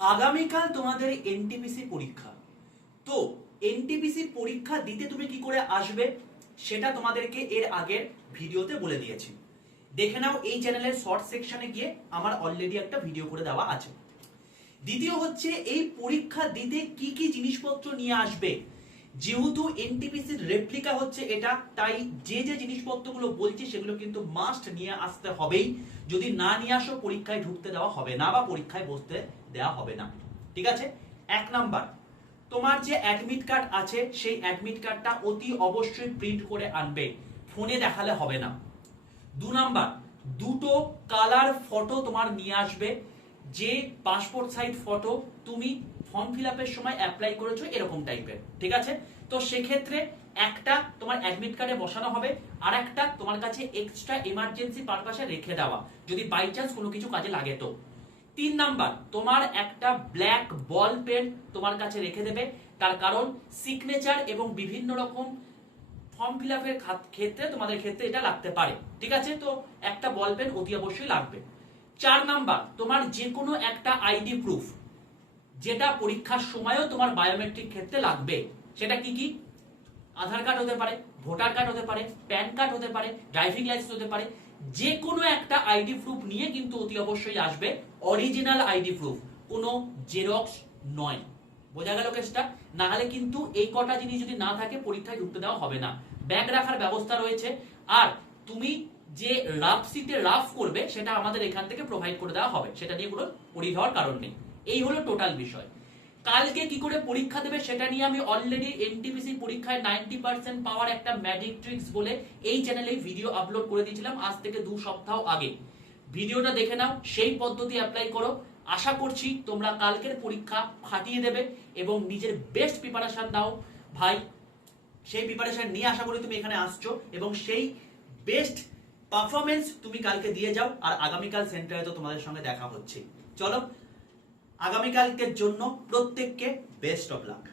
আগামীকাল তোমাদের এনটিপিসি পরীক্ষা। তো এনটিপিসি পরীক্ষা দিতে তুমি কি করে আসবে সেটা তোমাদেরকে এর আগের ভিডিওতে বলে দিয়েছি। দেখে নাও, এই চ্যানেলের শর্ট সেকশনে গিয়ে আমার অলরেডি একটা ভিডিও করে দেওয়া আছে। দ্বিতীয় হচ্ছে, এই পরীক্ষা দিতে কি কি জিনিসপত্র নিয়ে আসবে। যেহেতু এনটিপিসির রেপ্লিকা হচ্ছে এটা, তাই যে যে জিনিসপত্রগুলো বলছি সেগুলো কিন্তু মাস্ট নিয়ে আসতে হবেই। যদি না নিয়ে আসো পরীক্ষায় ঢুকতে দেওয়া হবে না বা পরীক্ষায় বসতে দেওয়া হবে না। ঠিক আছে? 1 নাম্বার, তোমার যে অ্যাডমিট কার্ড আছে সেই অ্যাডমিট কার্ডটা অতি অবশ্যই প্রিন্ট করে আনবে, ফোনে দেখালে হবে না। 2 নাম্বার, দুটো কালার ফটো তোমার নিয়ে আসবে। যে পাসপোর্ট সাইজ ফটো তুমি ফর্ম ফিল আপের সময় অ্যাপ্লাই করেছো এরকম টাইপের। ঠিক আছে? তো সেক্ষেত্রে একটা তোমার অ্যাডমিট কার্ডে বসানো হবে, আর একটা তোমার কাছে এক্সট্রা এমার্জেন্সি পারপাসে রেখে দেওয়া, যদি বাই চান্স কোনো কিছু কাজে লাগে তো। 3 নাম্বার, তোমার একটা ব্ল্যাক বল পেন তোমার কাছে রেখে দেবে, তার কারণ সিগনেচার এবং বিভিন্ন রকম ফর্ম ফিল আপের ক্ষেত্রে তোমাদের ক্ষেত্রে এটা লাগতে পারে। ঠিক আছে? তো একটা বল পেন অতি অবশ্যই লাগবে। 4 নাম্বার, তোমার যে কোনো একটা আইডি প্রুফ, যেটা পরীক্ষার সময়ও তোমার বায়োমেট্রিক ক্ষেত্রে লাগবে। সেটা কি কি? আধার কার্ড হতে পারে, ভোটার কার্ড হতে পারে, প্যান কার্ড হতে পারে, ড্রাইভিং লাইসেন্স হতে পারে। যে কোনো একটা আইডি প্রুফ নিয়ে কিন্তু অতি অবশ্যই আসবে, অরিজিনাল আইডি প্রুফ, কোনো জেরক্স নয়। বোঝা গেল কেসটা? না হলে কিন্তু এই কটা জিনিস যদি না থাকে পরীক্ষায় ঢুকতে দেওয়া হবে না। ব্যাগ রাখার ব্যবস্থা রয়েছে, আর তুমি যে রাফ সিটে রাফ করবে সেটা আমাদের এখান থেকে প্রোভাইড করে দেওয়া হবে, সেটা নিয়ে কোনো পড়ি হওয়ার কারণ নেই। এই হলো টোটাল বিষয়। কালকে কি করে পরীক্ষা দেবে সেটা নিয়ে আমি অলরেডি এনটিপিসি পরীক্ষায় 90% পাওয়ার একটা ম্যাজিক ট্রিক্স বলে এই চ্যানেলে ভিডিও আপলোড করে দিয়েছিলাম আজ থেকে 2 সপ্তাহ আগে। ভিডিওটা দেখে নাও, সেই পদ্ধতি অ্যাপ্লাই করো। আশা করছি তোমরা কালকের পরীক্ষা ফাটিয়ে দেবে এবং নিজের বেস্ট প্রিপারেশন দাও ভাই। সেই প্রিপারেশন নিয়ে আশা করি তুমি এখানে আসছো এবং সেই বেস্ট পারফরমেন্স তুমি কালকে দিয়ে যাও। আর আগামীকাল সেন্টারে তো তোমাদের সঙ্গে দেখা হচ্ছে। চলো, আগামীকালকের জন্য প্রত্যেককে বেস্ট অফ লাক।